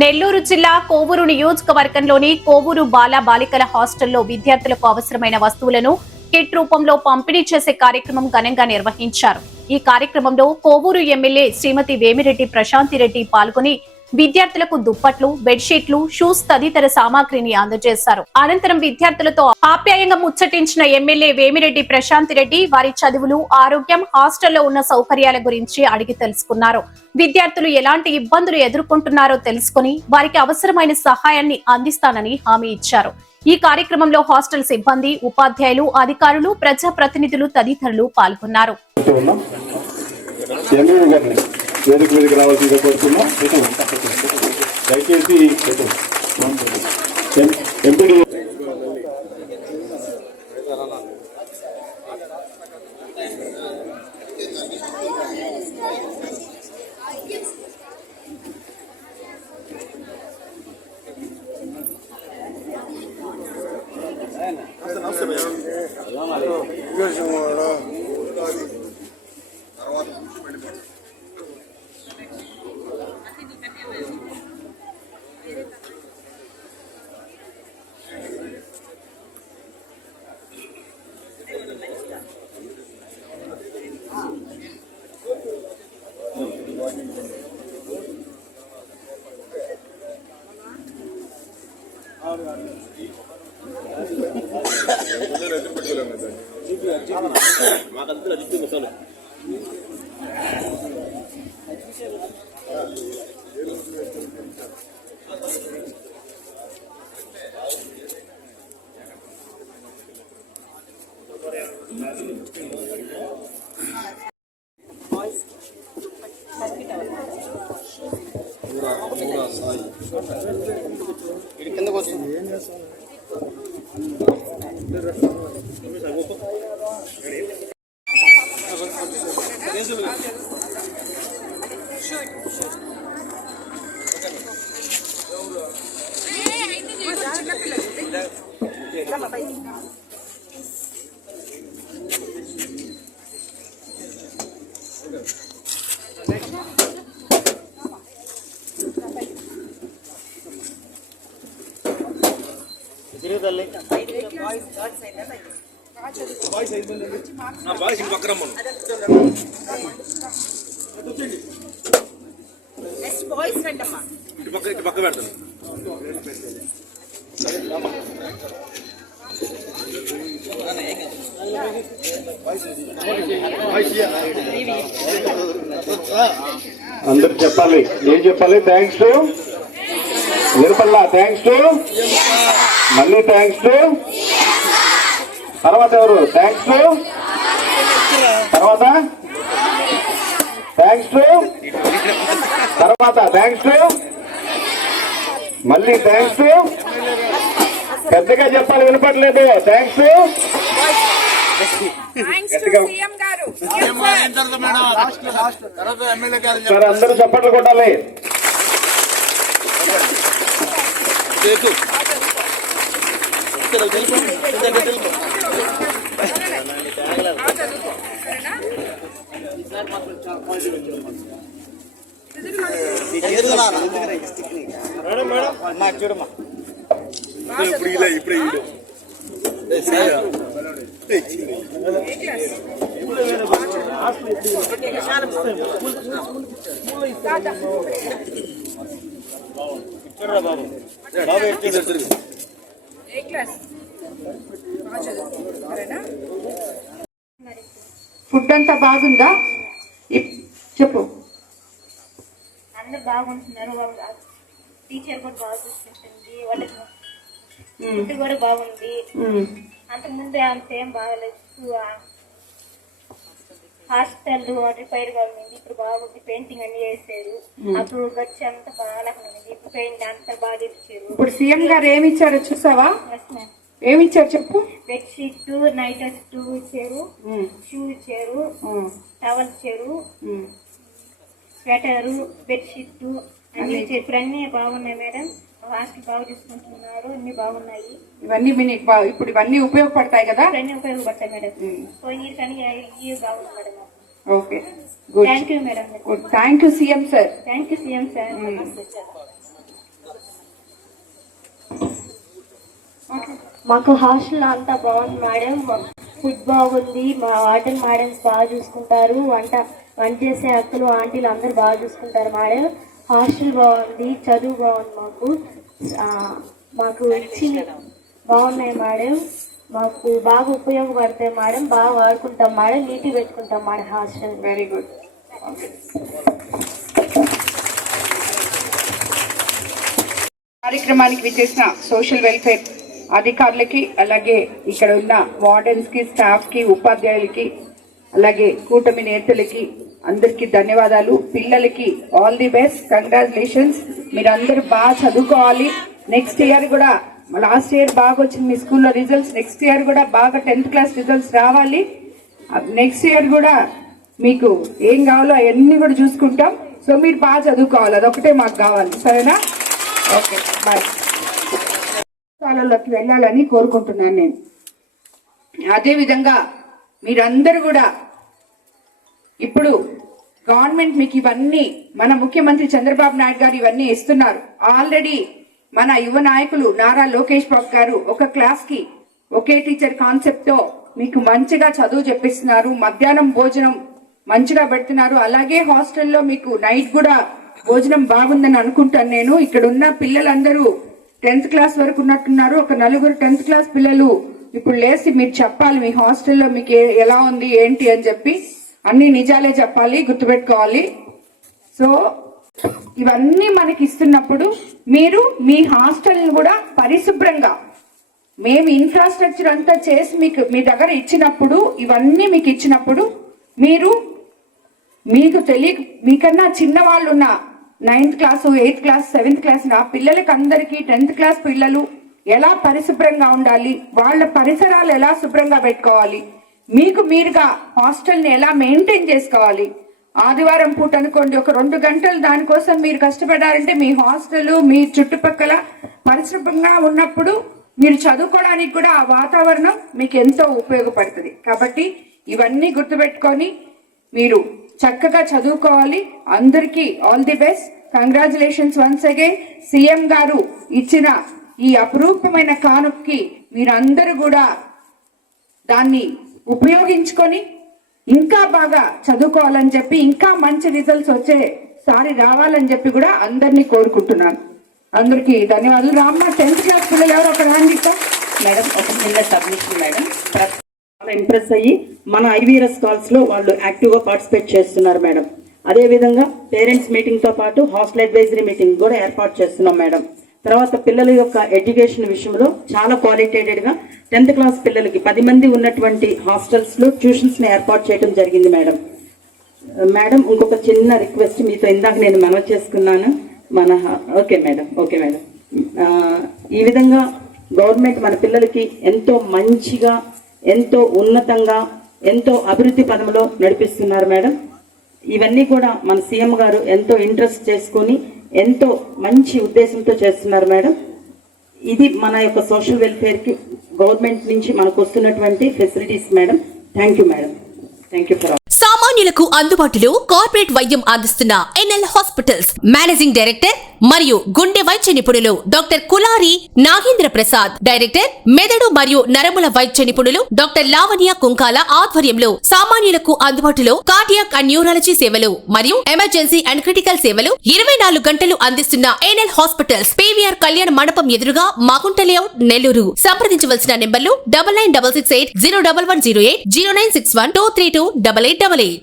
నెల్లూరు జిల్లా కోవూరు నియోజకవర్గంలోని కోవూరు బాలికల హాస్టల్లో విద్యార్థులకు అవసరమైన వస్తువులను కిట్ రూపంలో పంపిణీ చేసే కార్యక్రమం ఘనంగా నిర్వహించారు. ఈ కార్యక్రమంలో కోవూరు ఎమ్మెల్యే శ్రీమతి వేమిరెడ్డి ప్రశాంతిరెడ్డి పాల్గొని విద్యార్థులకు దుప్పట్లు, బెడ్షీట్లు, షూస్ తదితర సామాగ్రిని అందజేశారు. అనంతరం విద్యార్థులతో ఆప్యాయంగా ముచ్చటించిన ఎమ్మెల్యే వేమిరెడ్డి ప్రశాంతిరెడ్డి వారి చదువులు, ఆరోగ్యం, హాస్టల్లో ఉన్న సౌకర్యాల గురించి అడిగి తెలుసుకున్నారు. విద్యార్థులు ఎలాంటి ఇబ్బందులు ఎదుర్కొంటున్నారో తెలుసుకుని వారికి అవసరమైన సహాయాన్ని అందిస్తానని హామీ ఇచ్చారు. ఈ కార్యక్రమంలో హాస్టల్ సిబ్బంది, ఉపాధ్యాయులు, అధికారులు, ప్రజాప్రతినిధులు తదితరులు పాల్గొన్నారు. వేదిక మీదకి రావాల్సిందిగా కోరుతున్నాం. దయచేసి ఎంపీడీ కిందకు వస్తుంది. అందరు చెప్పాలి, ఏం చెప్పాలి? థ్యాంక్స్ టు నిరుపల్లా, థ్యాంక్స్ టు మళ్ళీ, థ్యాంక్స్ టు తర్వాత ఎవరు? థ్యాంక్స్ టు తర్వాత, థ్యాంక్స్ టు తర్వాత, థ్యాంక్స్ టు మళ్ళీ, థ్యాంక్స్ టు పెద్దగా చెప్పాలి, వినపడలేదు. థ్యాంక్స్ టు సార్, అందరూ చప్పట్లు కొట్టాలి. చూడమ్మా, ఇప్పుడు ఫుడ్ అంతా బాగుందా? చెప్పు. అందరు బాగుంటున్నారు, టీచర్ కూడా బాగా చూసుకుంటుంది, వాళ్ళకి ఫుడ్ కూడా బాగుంది. అంతకుముందే అంతేం బాగాలేదు. హాస్టల్ రిపైర్ గా ఉంది, ఇప్పుడు బాగుంది. పెయింటింగ్ అన్ని చేశారు. అప్పుడు వచ్చి అంత బాగా ఇప్పుడు పెయింట్ అంతా బాగా ఇచ్చారు. ఇప్పుడు సీఎం గారు ఏమి ఇచ్చారో చూసావా? ఏమి ఇచ్చారు చెప్పు. బెడ్షీట్, నైట్ టూ ఇచ్చారు, షూ ఇచ్చారు, టవల్ ఇచ్చారు, స్వెటరు, బెడ్షీట్ అన్ని ఇచ్చారు. ఇప్పుడు అన్ని బాగున్నాయి మేడం. హాస్టల్ బాగా చూసుకుంటున్నారు, అన్ని బాగున్నాయి. ఇవన్నీ ఇప్పుడు ఇవన్నీ ఉపయోగపడతాయి కదా? అన్ని ఉపయోగపడతాయి మేడం. పోయి కానీ ఇవి బాగున్నాయి madam. Okay, good. Thank you madam. Good. Thank you CM sir. Thank you CM sir. మాకు హాస్టల్ అంతా బాగుంది మేడం. ఫుడ్ బాగుంది, మా వార్డెన్ మేడమ్స్ బాగా చూసుకుంటారు. వంట చేసే అక్కలు ఆంటీలు అందరూ బాగా చూసుకుంటారు మేడం. హాస్టల్ బాగుంది, చదువు బాగుంది. మాకు ఇచ్చి బాగున్నాయి మేడం. మాకు బాగా ఉపయోగపడతాయి మేడం. బాగా వాడుకుంటాం మేడం. నీట్గా పెట్టుకుంటాం మేడం హాస్టల్. Very good. కార్యక్రమానికి విచ్చేసిన సోషల్ వెల్ఫేర్ అధికారులకి, అలాగే ఇక్కడ ఉన్న వార్డెన్స్ కి, స్టాఫ్ కి, ఉపాధ్యాయులకి, అలాగే కూటమి నేతలకి అందరికి ధన్యవాదాలు. పిల్లలకి ఆల్ ది బెస్ట్, కంగ్రాచులేషన్స్. మీరు అందరూ బాగా చదువుకోవాలి. నెక్స్ట్ ఇయర్ కూడా, లాస్ట్ ఇయర్ బాగా వచ్చింది మీ స్కూల్లో రిజల్ట్స్, నెక్స్ట్ ఇయర్ కూడా బాగా 10th క్లాస్ రిజల్ట్స్ రావాలి. నెక్స్ట్ ఇయర్ కూడా మీకు ఏం కావాలో అవన్నీ కూడా చూసుకుంటాం. సో మీరు బాగా చదువుకోవాలి, అదొకటే మాకు కావాలి. సరేనా? Okay, bye. పాఠశాలలోకి వెళ్ళాలని కోరుకుంటున్నాను నేను. అదేవిధంగా మీరందరూ కూడా ఇప్పుడు గవర్నమెంట్ మీకు ఇవన్నీ, మన ముఖ్యమంత్రి చంద్రబాబు నాయుడు గారు ఇవన్నీ ఇస్తున్నారు. ఆల్రెడీ మన యువ నాయకులు నారా లోకేష్ బాబు గారు ఒక క్లాస్ కి ఒకే టీచర్ కాన్సెప్ట్ తో మీకు మంచిగా చదువు చెప్పిస్తున్నారు. మధ్యాహ్నం భోజనం మంచిగా పెడుతున్నారు. అలాగే హాస్టల్లో మీకు నైట్ కూడా భోజనం బాగుందని అనుకుంటాను నేను. ఇక్కడ ఉన్న పిల్లలందరూ 10th క్లాస్ వరకు ఉన్నట్టున్నారు. ఒక 4 10th క్లాస్ పిల్లలు ఇప్పుడు లేచి మీరు చెప్పాలి మీ హాస్టల్లో మీకు ఎలా ఉంది ఏంటి అని చెప్పి. అన్ని నిజాలే చెప్పాలి, గుర్తుపెట్టుకోవాలి. సో ఇవన్నీ మనకి ఇస్తున్నప్పుడు మీరు మీ హాస్టల్ కూడా పరిశుభ్రంగా, మేము ఇన్ఫ్రాస్ట్రక్చర్ అంతా చేసి మీకు మీ దగ్గర ఇచ్చినప్పుడు, ఇవన్నీ మీకు ఇచ్చినప్పుడు మీకు మీకన్నా చిన్న వాళ్ళు ఉన్న 9th class, 8th class, 7th class నా పిల్లలకి అందరికీ 10th క్లాస్ పిల్లలు ఎలా పరిశుభ్రంగా ఉండాలి, వాళ్ళ పరిసరాలు ఎలా శుభ్రంగా పెట్టుకోవాలి, మీకు మీరుగా హాస్టల్ని ఎలా మెయింటైన్ చేసుకోవాలి. ఆదివారం పూట అనుకోండి, ఒక 2 గంటలు దానికోసం మీరు కష్టపడారంటే మీ హాస్టల్, మీ చుట్టుపక్కల పరిశుభ్రంగా ఉన్నప్పుడు మీరు చదువుకోవడానికి కూడా ఆ వాతావరణం మీకు ఎంతో ఉపయోగపడుతుంది. కాబట్టి ఇవన్నీ గుర్తుపెట్టుకొని మీరు చక్కగా చదువుకోవాలి. అందరికీ all the best, congratulations once again. CM గారు ఇచ్చిన ఈ అపురూపమైన కానుకకి మీరందరూ కూడా దాన్ని ఉపయోగించుకొని ఇంకా బాగా చదువుకోవాలని చెప్పి, ఇంకా మంచి రిజల్ట్స్ వచ్చేసారి రావాలని చెప్పి కూడా అందరినీ కోరుకుంటున్నాను. అందరికీ ధన్యవాదాలు. రామ్మ 10th క్లాస్ పిల్లలు ఎవరు ఒక హ్యాండ్ ఇస్తా మేడం. ఒక చిన్న సబ్మిషన్ మేడం. చాలా ఇంప్రెస్ అయ్యి మన ఐవీఆర్ఎస్ కాల్స్ లో వాళ్ళు యాక్టివ్ గా పార్టిసిపేట్ చేస్తున్నారు మేడం. అదే విధంగా పేరెంట్స్ మీటింగ్ తో పాటు హాస్టల్ అడ్వైజరీ మీటింగ్ కూడా ఏర్పాటు చేస్తున్నాం మేడం. తర్వాత పిల్లల యొక్క ఎడ్యుకేషన్ విషయంలో చాలా క్వాలిటేటెడ్ గా 10th క్లాస్ పిల్లలకి 10 మంది ఉన్నటువంటి హాస్టల్స్ లో ట్యూషన్స్ ని ఏర్పాటు చేయడం జరిగింది మేడం. మేడం ఇంకొక చిన్న రిక్వెస్ట్ మీతో ఇందాక నేను మనవి చేసుకున్నాను. Okay madam. ఈ విధంగా గవర్నమెంట్ మన పిల్లలకి ఎంతో మంచిగా, ఎంతో ఉన్నతంగా, ఎంతో అభివృద్ధి పదంలో నడిపిస్తున్నారు మేడం. ఇవన్నీ కూడా మన సీఎం గారు ఎంతో ఇంట్రెస్ట్ చేసుకొని ఎంతో మంచి ఉద్దేశంతో చేస్తున్నారు మేడం. ఇది మన యొక్క సోషల్ వెల్ఫేర్ కి గవర్నమెంట్ నుంచి మనకు వస్తున్నటువంటి facilities madam. Thank you madam. Thank you for సామాన్యులకు అందుబాటులో కార్పొరేట్ వైద్యం అందిస్తున్న ఎన్ఎల్ హాస్పిటల్స్ మేనేజింగ్ డైరెక్టర్ మరియు గుండె వైద్య నిపుణులు డాక్టర్ కులారి నాగేంద్ర ప్రసాద్, డైరెక్టర్ మెదడు మరియు నరముల వైద్య నిపుణులు డాక్టర్ లావణ్య కుంకాల ఆధ్వర్యంలో సామాన్యులకు అందుబాటులో కార్డియాక్ అండ్ న్యూరాలజీ సేవలు మరియు ఎమర్జెన్సీ అండ్ క్రిటికల్ సేవలు 24 గంటలు అందిస్తున్న ఎన్ఎల్ హాస్పిటల్స్ పీవీఆర్ కళ్యాణ మండపం ఎదురుగా మాగుంట లేఅవుట్, నెల్లూరు. సంప్రదించవలసిన నెంబర్లు 9966801108, 0961232888.